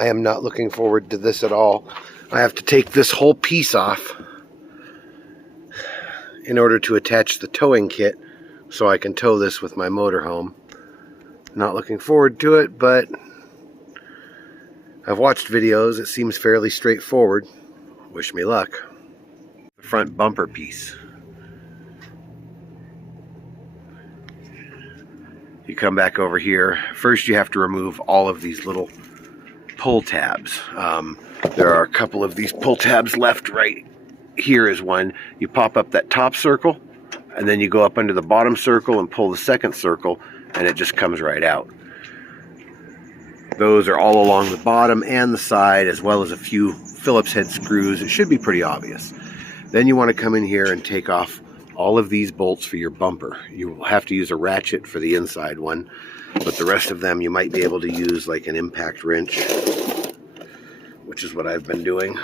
I am not looking forward to this at all. I have to take this whole piece off in order to attach the towing kit so I can tow this with my motorhome. Not looking forward to it, but I've watched videos. It seems fairly straightforward. Wish me luck. The front bumper piece. You come back over here. First you have to remove all of these little pull tabs. There are a couple of these pull tabs left. Right here is one. You pop up that top circle and then you go up under the bottom circle and pull the second circle and it just comes right out. Those are all along the bottom and the side, as well as a few Phillips head screws. It should be pretty obvious. Then you want to come in here and take off all of these bolts for your bumper. You will have to use a ratchet for the inside one, but the rest of them you might be able to use like an impact wrench, which is what I've been doing.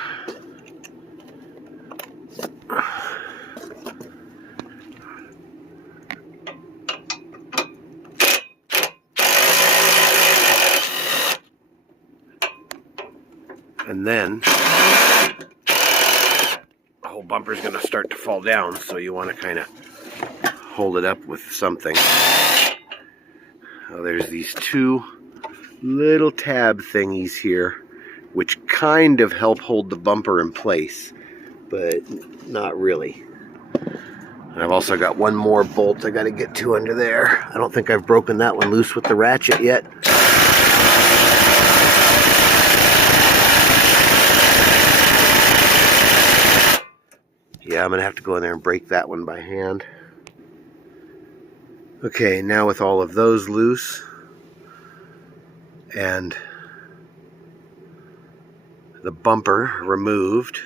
And then the whole bumper is going to start to fall down, so you want to kind of hold it up with something. Now there's these two little tab thingies here, which kind of help hold the bumper in place, but not really. And I've also got one more bolt I got to get to under there. I don't think I've broken that one loose with the ratchet yet. Yeah, I'm going to have to go in there and break that one by hand. Okay, now with all of those loose and the bumper removed,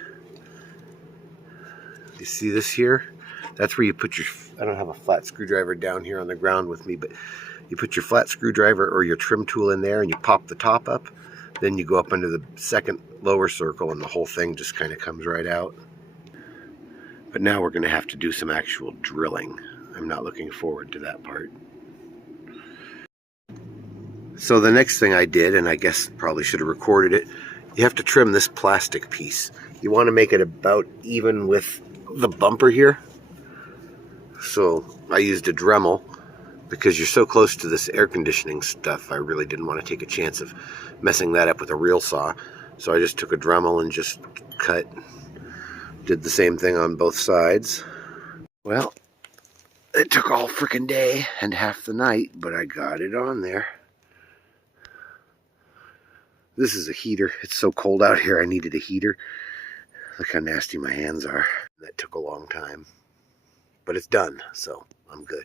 you see this here? That's where you put your, I don't have a flat screwdriver down here on the ground with me, but you put your flat screwdriver or your trim tool in there and you pop the top up. Then you go up under the second lower circle and the whole thing just kind of comes right out. But now we're going to have to do some actual drilling. I'm not looking forward to that part. So the next thing I did, and I guess probably should have recorded it, you have to trim this plastic piece. You want to make it about even with the bumper here. So I used a Dremel because you're so close to this air conditioning stuff. I really didn't want to take a chance of messing that up with a real saw. So I just took a Dremel and just cut. Did the same thing on both sides. Well, it took all frickin' day and half the night, but I got it on there. This is a heater. It's so cold out here, I needed a heater. Look how nasty my hands are. That took a long time. But it's done, so I'm good.